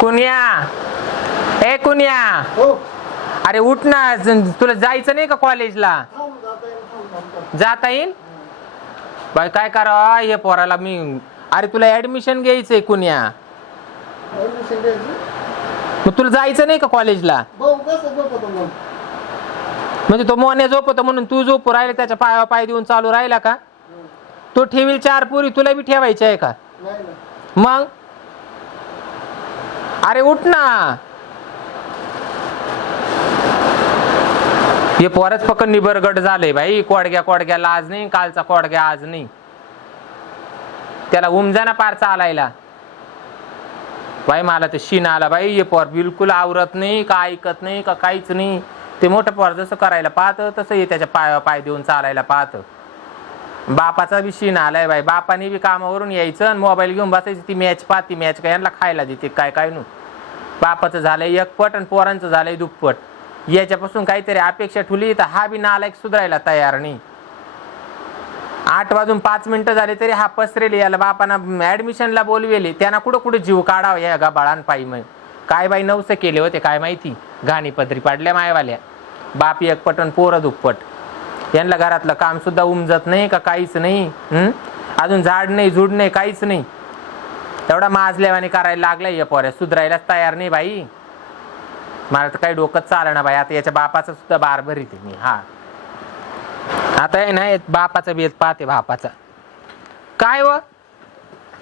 कुन्या ए कुन्या हो. अरे उठ ना तुला जायचं नाही का कॉलेजला? जाता येईल, बाय काय करा? हे पोराला मी अरे तुला ऍडमिशन घ्यायचंय घ्यायची? मग तुला जायचं नाही का कॉलेजला? म्हणजे तो मोन्या झोपतो म्हणून तू झोपू राहिला त्याच्या पायावर पाय देऊन चालू राहिला का? तो ठेवील चार पुरी तुला बी ठेवायची आहे का? मग? अरे उठ ना. हे पोरच फक्त निबरगट झालंय भाई कोडग्या कोडग्याला आज नाही कालचा कोडग्या आज नाही. त्याला उमजाना पार चालायला. भाई मला तर शीन आला भाई हे पोर बिलकुल आवरत नाही का ऐकत नाही का काहीच नाही. ते मोठं पोर जसं करायला पाहतं तसं हे त्याच्या पाय पाय देऊन चालायला पाहतं. बापाचा बी शीन आलाय बाई. बापाने बी कामावरून यायचं आणि मोबाईल घेऊन बसायची. ती मॅच पाहती मॅच काय यांना खायला देते काय काय नु. बापाचं झालंय एकपट आणि पोरांचं झालंय दुप्पट. याच्यापासून काहीतरी अपेक्षा ठुली तर हा बी नालायक सुधारायला तयार नाही. आठ वाजून पाच मिनिटं झाले तरी हा पसरेल याला. बापाना ऍडमिशनला बोलवेले. त्यांना कुठं कुठं जीव काढावा या गा पायी मग काय बाई नवसे केले होते काय माहिती? घाणी पदरी पाडल्या मायवाल्या. बाप एकपट आणि पोरं दुप्पट. यांना घरातलं काम सुद्धा उमजत नाही का काहीच नाही? अजून झाड नाही झुड नाही काहीच नाही. एवढा माजल्यावाने करायला लागलाय या पोऱ्या. सुधरायलाच तयार नाही बाई. मला तर काही डोकंच चालणार ना बाई. आता याच्या बापाचं सुद्धा बार भरीत आहे मी. हा. आता आहे ना बापाचा बेत पाहते बापाचा. काय व?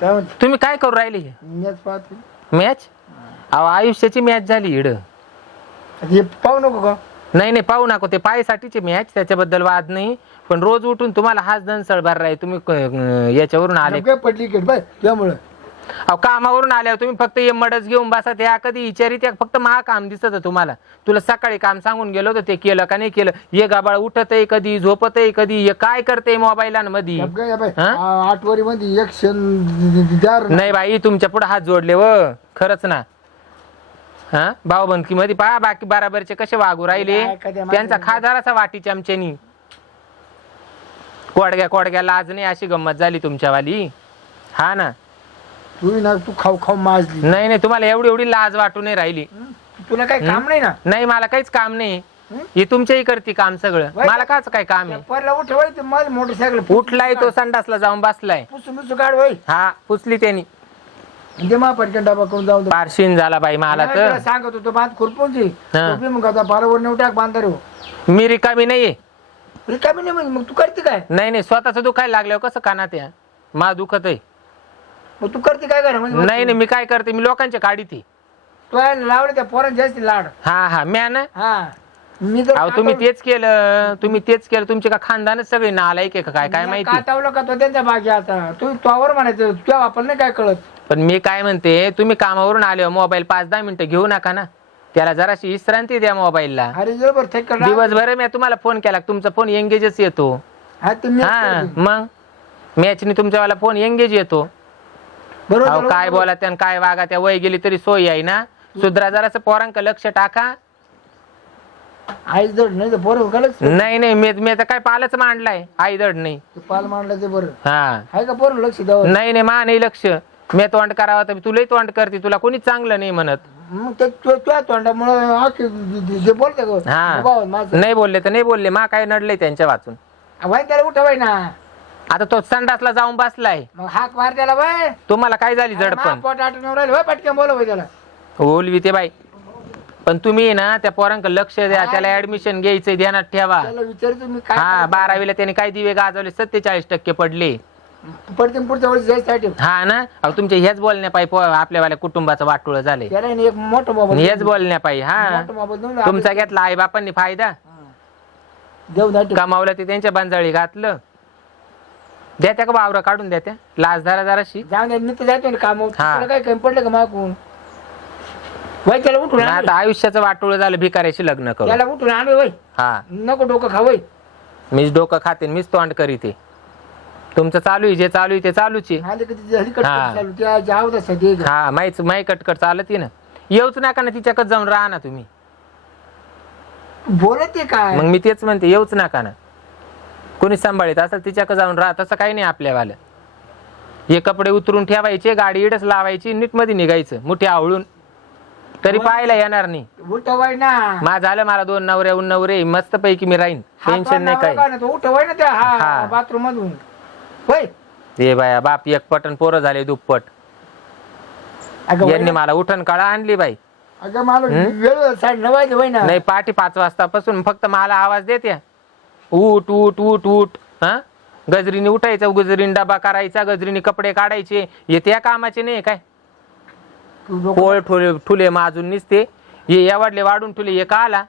काय तुम्ही काय करू राहिले? मॅच पाहते. मॅच? अहो आयुष्याची मॅच झाली इड. हे पाहू नको का? नाही नाही पाहू नको ते पायसाठीची मॅच त्याच्याबद्दल वाद नाही. पण रोज उठून तुम्हाला हाच दनसळ भर राहील तुम्ही क- अं, याच्यावरून आले. काय पडली केट बाय त्यामुळं. अहो कामावरून आल्यावर तुम्ही फक्त हे मडच घेऊन बसा त्या कधी विचारी त्या फक्त महा काम दिसत तुम्हाला. तुला सकाळी काम सांगून गेलो होतं ते केलं का नाही केलं? हे गाबाळ उठत आहे कधी झोपत आहे कधी हे काय करते मोबाईलांमध्ये? अब काय बाय हा? मध्ये एक क्षण द्यार नाही बाई तुमच्यापुढे हात जोडले व. खरंच ना. हा? भाऊबंदकी मध्ये पहा बाकी बराबरचे कसे वागू राहिले? काय कधी माहिती त्यांचा वाटी चमचेनी. कोडग्या कोडग्या लाज नाही अशी गंमत झाली तुमच्यावाली. हा ना? तू ना तू खाऊ खाऊ माजली. नाही नाही तुम्हाला एवढी एवढी लाज वाटू नाही राहिली. तुला काही काम नाही ना? नाही मला काहीच काम नाही. हं? हे तुमच्याही करते काम सगळं. मला काच काय काम आहे? परला उठवाय ते माझी मोटरसायकल उठलाय तो संडासला जाऊन बसलाय. पुसून पुसू काढ वय. हा पुसली त्यांनी. दे मा पटकन डबा करून जाऊ दे. पारशीन झाला बाई मला नाही, तुला तर सांगत होतो बांध खुरपून घे हा. टोपी मग आता बारावर नेऊ टाक बांधा रे मी रिकामी नाहीये. रिकामी नाही मग तू करते काय? नाही नाही स्वतःच दुखायला लागल्यावर कसं कानात या मा दुखत आहे. मग तू करते काय करा म्हणजे नाही नाही मी काय करते? मी लोकांच्या काढी ती तू ना, लावले त्या पोरांची जास्ती लाड. हा हा म्या ना? हा. मी जर अहो तुम्ही कातावलं- तेच केलं तुम्ही तेच केलं तुमचे का खानदानच सगळे नालायक आहे का काय? काय मी माहिती? कातावलं का तो त्यांच्या बाकी आता. तू तोवर म्हणायचं तुझ्या वापर नाही काय कळत. पण मी काय म्हणते तुम्ही कामावरून आले मोबाईल पाच दहा मिनिटं घेऊ नका ना. त्याला जराशी विश्रांती द्या मोबाईलला. अरे दिवसभर मी तुम्हाला फोन केला तुमचा फोन एंगेजच येतो. हा ते मी हा मग? मॅचनी तुमच्यावाला फोन एंगेज येतो. बरोबर अहो काय. बोला त्या काय वागा त्या वय गेली तरी सोय आहे ना. सुधरा जरासं पोरांक लक्ष टाका. आई जड नाही तर घालच नाही नाही मी मी तर काय पालच मांडलाय. आई दड नाही. ते पाल मांडलं ते बरं. हा. आहे का पोरं लक्ष द्यावं? नाही नाही मा नाही लक्ष. मी तोंड करावा तर तुलाही तोंड करते. तुला कोणी चांगलं नाही म्हणत. मग ते तु- तुझ्या तोंडामुळं आखी जे बोलते गं, हा. भाऊ माझं नाही बोलले तर नाही बोलले. मा काय नडले त्यांच्या वाचून. वाई त्याला उठवाय ना. आता तो संडासला जाऊन बसलाय. मग हाक मार त्याला बाय तुम्हाला काय झाली जडपण? पोट आटून राहिले. होय पटकन बोलव त्याला. बोलवी ते बाई. पण तुम्ही ना त्या पोरांक लक्ष द्या त्याला ऍडमिशन घ्यायचंय ध्यानात ठेवा. त्याला विचारतो मी काय हा बारावीला त्याने काय दिवे गाजवले? सत्तेचाळीस टक्के पडले. पडते पुढच्या वर्षी जायसाठी हा ना? अहो तुमच्या ह्याच बोलण्या पायी आपल्यावाल्या कुटुंबाचं वाटोळ झालंय. त्याला आहे ना एक मोठं मोबाईल हेच बोलण्या पायी हा. मोबाईल देऊन. तुमचा घेतला आई बापांनी फायदा देऊ. कमावलं ते त्यांच्या बंजाळी घातलं. द्या त्या का वावरं काढून द्या त्या? लाच धरा जराशी. जाऊन दे मी तर जातो ना काम हा. तुला काय कमी पडलं का मागून? वय त्याला उठून आण. आता आयुष्याचं वाटोळ झालं भिकाऱ्याशी लग्न करू. त्याला उठून आण वय. हा. नको डोकं खावय मीच डोकं खाते मीच तोंड करीते. तुमचं चालू आहे जे चालू आहे ते चालूच. आहे आले की तिची हलकट हा. चालू त्या जावं साठी हा माहीच माही कटकट चालत आहे ना. येऊच नका ना तिच्याकडे जाऊन राहा ना तुम्ही. बोलत काय? मग मी तेच म्हणते येऊच नका ना. कोणी सांभाळीत असेल तिच्याकडे जाऊन राहा. तसं काही नाही आपल्यावालं. हे कपडे उतरून ठेवायचे गाडी इडच लावायची नीटमध्ये निघायचं मुठी आवळून. तरी पाहायला येणार नाही. उठवाय ना. मा झालं मला दोन नवरे उन नवरे मस्त पैकी मी राहीन. टेन्शन नाही काही. उठवाय ना त्या. बाथरूम मधून होय बाया बाप एक पटन पोरं झाले दुप्पट. यांनी. मला उठण काळा आणली बाई. अगं मला वेळ साडे नऊ वाजले होय ना. नाही पाठी पाच वाजतापासून फक्त मला आवाज देते उठ उठ उठ उठ. हा? गजरीने उठायचं गजरीने डबा करायचा गजरीने कपडे काढायचे. त्या कामाचे नाही काय? पोळ ठुले ठुले माजून निसते. हे एवढले वाढून ठुले हे का आला?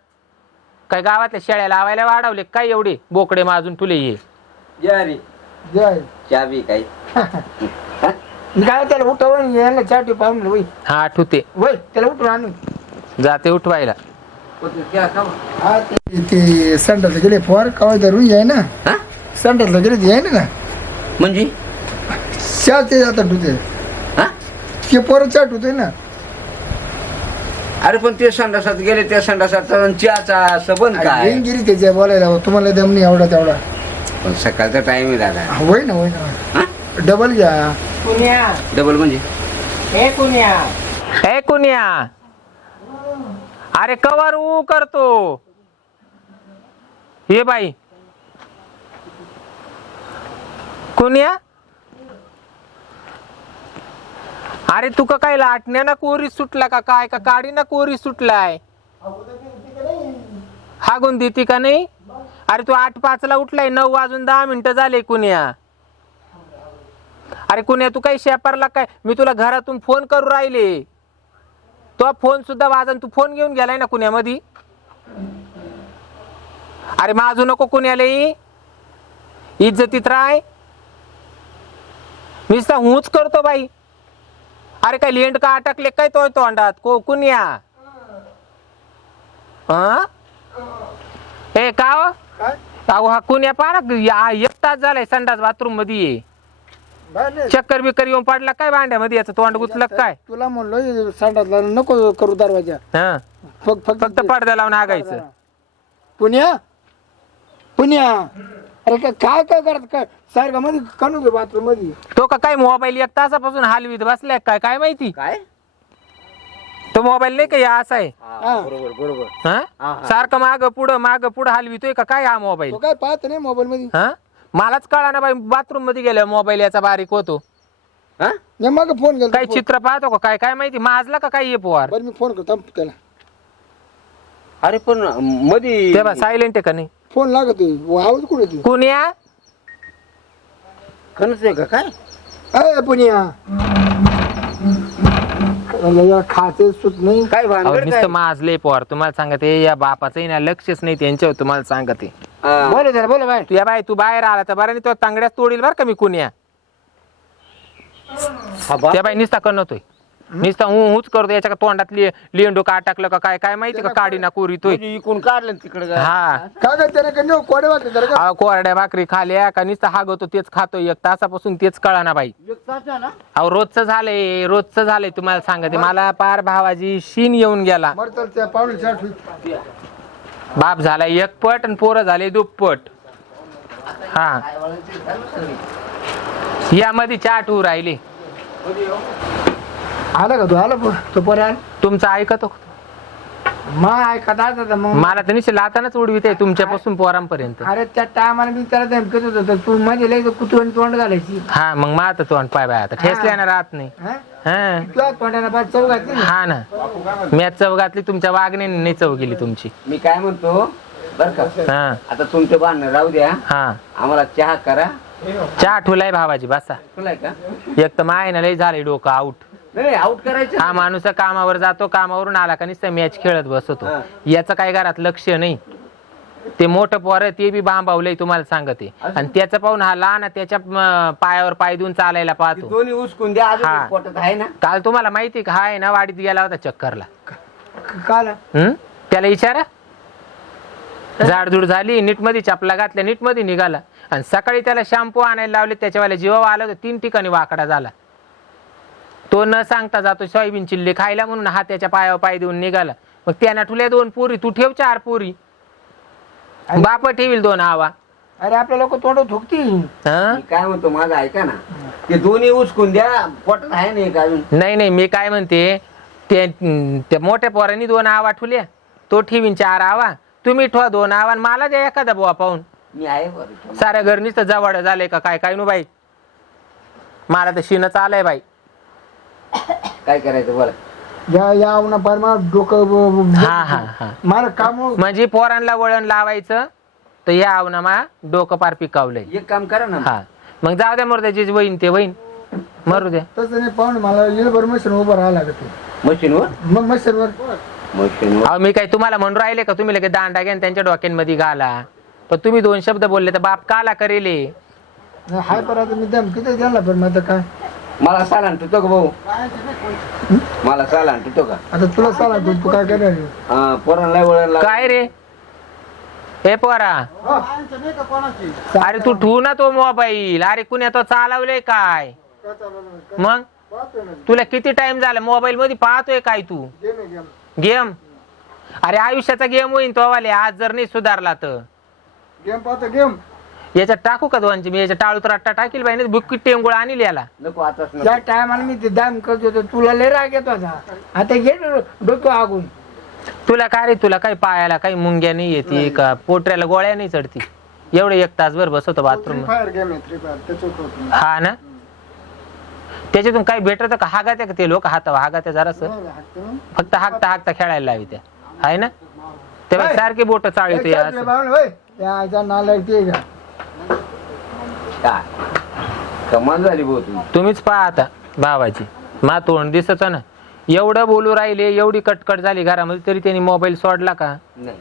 काय गावातल्या शेळ्या लावायला वाढवले काय एवढे? बोकडे माजून ठुले हे. या रे. जय. चाबी काही मी काय त्याला उठवून यायला चाटी पाहून वय. हा ठुते. वय त्याला उठून आणू जाते उठवायला. हा ते ते संडासला गेले फोर कवा धरून याय ना? हा? संडासला गेले ते याय ना? म्हणजे? चहा ते जातात हा? ते पोरं चाट होते ना. अरे पण ते संडासात गेले त्या संडासात चहाचा सबंध काय? गिरी त्याच्या बोलायला हो, तुम्हाला दम नाही एवढा तेवढा. पण सकाळचा टाइम आहे दादा. हा, होय ना होय ना. हा? डबल घ्या. कुण्या? डबल म्हणजे? ए कुण्या? ए कुण्या? अरे कवर ऊ करतो. हे बाई. कुण्या? अरे तुका काय लाटण्या ना कोरी सुटला का काय? का काडी ना कोरी सुटलाय? हागून देते का नाही? अरे तू आठ पाच ला उठलाय नऊ वाजून दहा मिनिटं झाले कुण्या. अरे कुण्या तू काही शेपारला काय? मी तुला घरातून फोन करू राहिले. तो फोन सुद्धा वाजन तू फोन घेऊन गेलाय ना कुण्यामध्ये अरे माझू नको कुण्याला इज्जतीत राय. मी हूच करतो बाई. अरे काय लेंड का अटकले? काय तो तोंडात? को कुण्या हा? ए का हो? काय? अहो हा कुण्या या- एक तास झालाय संडास बाथरूममध्ये. ये. बाहेर नाही. चक्कर बिक्कर येऊन पडला काय भांड्यामध्ये? याचं तोंड गुतलं काय? तुला म्हणलो संडासला नको करू दरवाजा. हा. फक्त फक्त पडदा लावून हागायचं. पुण्या पुण्या अरे काय काय काय करत काय सारखं मध्ये कणू दे बाथरूममध्ये. तो का काय मोबाईल एक तासापासून हलवीत बसलाय काय काय माहिती? काय? तो मोबाईल नाही का या असा आहे? हा. बरोबर बरोबर. हा? हा. सारखं माग पुढं माग पुढं हलवितोय का? काय हा मोबाईल? तो काय पाहत नाही मोबाईल मध्ये? हा? मलाच कळा ना बाई बाथरूममध्ये गेल्या मोबाईल याचा बारीक होतो. हा? मी मग फोन केला काही चित्र पाहतो का? काय काय माहिती? माजला का काय ये पोहार बरं मी फोन करतो थांब त्याला. अरे पण मधी ते बा सायलेंट आहे का नाही? फोन लागत आवाज कुठे तू कुण्या खरंच आहे का काय? अय पुण्या खाते सुट नाही. काय भानगड काय नुसतं माजले पोहार तुम्हाला सांगते या बापाचं ना लक्षच नाही त्यांच्यावर तुम्हाला सांगते. हा. बोल त्याला बोल बाय तू या बाई तू बाहेर आला तर बरं नाही तो तांगड्यात तोडील बरं का मी कुण्या हा बा- त्या बाई निसता करतोय निसता हू हूच करतो याच्या तोंडात लि- लिंडू का टाकलं का काय काय माहिती का काडी ना कोरीतोय म्हणजे इकून काढलं तिकडे का हा. का ग त्याने का कोडे वाटले जरा का अहो, कोरड्या भाकरी खाल्या का नुसतं हागवतो तेच खातोय. एक तासापासून तेच कळा ना बाई. एक तास झाला? अहो रोजचं झालंय रोजचं झालंय तुम्हाला सांगते. मला पार भावाजी शीन येऊन गेला. मर चल त्या पाहुणे चाट होईल. बाप झाला एक पट आणि पोरं झाले दुप्पट. हा. यामध्ये चाट राहिले. आला का तू? आला पो- तो पोरे आला? तुमचं ऐकतो मग ऐकत आता मग मला तर निश्चित लातानाच उडवीत आहे तुमच्यापासून पोरांपर्यंत. अरे त्या टायमाला मी त्याला धमकत होतो तर तू मध्ये लय कुतून तोंड घालायची. हा मग माझं तोंड पाय बाय आता ठेसल्यानं राहत नाही. हा? हा. तोंडाला पाच चव घातली ना. हा ना. मी आज चव घातली तुमच्या वागण्याने नाही चव गेली तुमची. मी काय म्हणतो बर का? हा. आता तुमचं बांधणं राहू द्या. हा. आम्हाला चहा करा. चहा ठुलाय भावाजी बसा. तुलाय का? एक तर माय ना लय झालंय डोकं आऊट नाही आउट करायचं हा माणूस कामावर जातो कामावरून आला का नुसतं मॅच खेळत बसतो. हा. याचं काय घरात लक्ष नाही. ते मोठं पोर आहे, ते बी बांबावलंय तुम्हाला सांगते. आणि त्याचं पाहून हा लहान आहे, त्याच्या पायावर पाय देऊन चालायला ती पाहतो. दोन्ही उचकून द्या हा. अजून पोटात आहे ना. काल तुम्हाला माहिती का? हाय ना वाडीत गेला होता चक्करला. काल? हम्म त्याला विचारा झाडझुड झाली नीटमध्ये चपला घातल्या नीटमध्ये निघाला. आणि सकाळी त्याला शॅम्पू आणायला लावले त्याच्यावाल्या जीवा आला तर तीन ठिकाणी वाकडा झाला. तो न सांगता जातो सोयाबीन चिल्ली खायला म्हणून हा त्याच्या पायावर पाय देऊन निघाला. मग त्यानं ठुल्या दोन पोरी तू ठेव चार पोरी. बाप ठेवील दोन आवा. अरे आपल्या लोक तोंड थुकती हं? मी काय म्हणतो माझं ऐका ना. ते दोन्ही उचकून द्या पोटात आहे अजून. नाही नाही मी काय म्हणते ते त्या मोठ्या पोरांनी दोन आवा ठुल्या. तो ठेवीन चार आवा. तुम्ही ठेवा दोन आवा आणि मला द्या एखादा बुवा पाहून. मी आहे बरं. साऱ्या घरनीच तर जवळ झालंय का काय काय नु बाई? मला तर शिनच आलंय बाई. काय करायचं बरं या या ना पार मला डोकं ब- ब- हा हा हा. मला काम म्हणजे पोरांना वळण लावायचं तर या आवना मा डोकं पार पिकावलंय. एक काम करा ना. हा. मग जाऊ द्या मरू जे वहीन ते वहीन मरू द्या तसं नाही पाहून मला बरं मशीन उभं राहावं लागत मशीनवर मग मशीनवर. मशीनवर अहो मी काय तुम्हाला म्हणून राहिले का? तुम्ही लगेच दांडा घ्या आणि त्यांच्या डोक्यांमध्ये घाला. पण तुम्ही दोन शब्द बोलले तर बाप काला करेले. हाय पर आता मी दम किती द्यायला पण मग आता काय? मला सालान तुटतो का भाऊ? मला सालान तुटतो का? आता तुला सांगा तू तू काय करणार हा पोरांना वळण लाव काय रे? हे पोरा. अरे तू ठेवू ना तो मोबाईल. अरे कुण्या तो चालवले काय? मग? तुला किती टाइम झाला? मोबाईल मध्ये पाहतोय काय तू? गेम अरे आयुष्याचा गेम होईन तो वाले. आज जर नाही सुधारला तर. गेम पाहतो गेम याच्यात टाकू का दोनची? मी याच्या टाळू तर टाकील बाई बुक्की टेंगुळ आणील याला. नको आताच नको. त्या टायमाला मी ते दाम करत होतो तुला लय राग येतो आता आता घे डोकं आगून. तुला काय रे तुला काही पायाला काही मुंग्या नाही येते का पोटऱ्याला गोळ्या नाही चढती. एवढे एक तासभर बसवतो बाथरूम फायर गेम आहे थ्री फायर त्याच्यात होत हा ना? त्याच्यातून काही भेटत का? हागात्या का ते लोक? हातावा हागात्या जरास. नाही फक्त हाकता हाकता खेळायला लावी त्या. आहे ना? तेव्हा सारखे बोट चाळीतो असं. त्याचा नालायक ते का काय? कमाल झाली भाऊ तुम्ही. तुम्हीच पहा आता भावाची. मा तोंड दिसत ना. एवढं बोलू राहिले एवढी कटकट झाली घरामध्ये तरी त्यांनी मोबाईल सोडला का? नाही.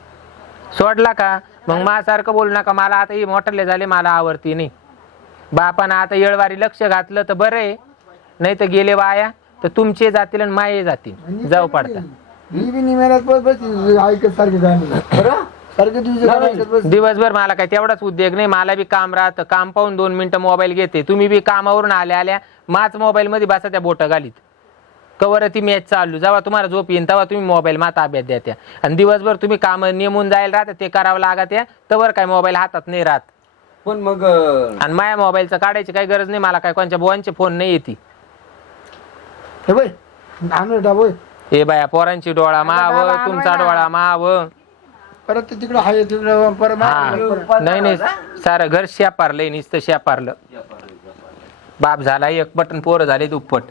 सोडला का? मग मा सारखं बोलू नका मला आता हे मोठले झाले मला आवडती नाही. बापानं आता येळवारी लक्ष घातलं तर बरं आहे. नाही तर गेले वाया तर तुमचे जातील आणि माये जातील. जाऊ पडता. मी बी निमेरात बस बस ऐकत सारखे गाणी खरं सारखे दिवसभर मला काय तेवढाच उद्योग नाही. मला बी काम राहतं. काम पाहून दोन मिनिटं मोबाईल घेते. तुम्ही बी कामावरून आल्या आल्या माच मोबाईल मध्ये बसा त्या बोट घालीत. कवर ती मॅच चालू. जेव्हा तुम्हाला झोप येईन तेव्हा तुम्ही मोबाईल मात अभ्यास द्या त्या. आणि दिवसभर तुम्ही काम नेमून जायला राहते ते करावं लागत या तवर काय मोबाईल हातात नाही राहत. पण मग आणि माझ्या मोबाईलचं काढायची काही गरज नाही. मला काय कोणच्या बोवांचे फोन नाही येते. हे बाय डाबोय हे बाया पोरांची डोळा माव तुमचा डोळा माव. परत ते तिकडं हाय तिकडं परत हा. नाही नाही सारं घर शेपारलंय नुसतं शेपारलं बाप झाला एक बटन पोरं झाले दुप्पट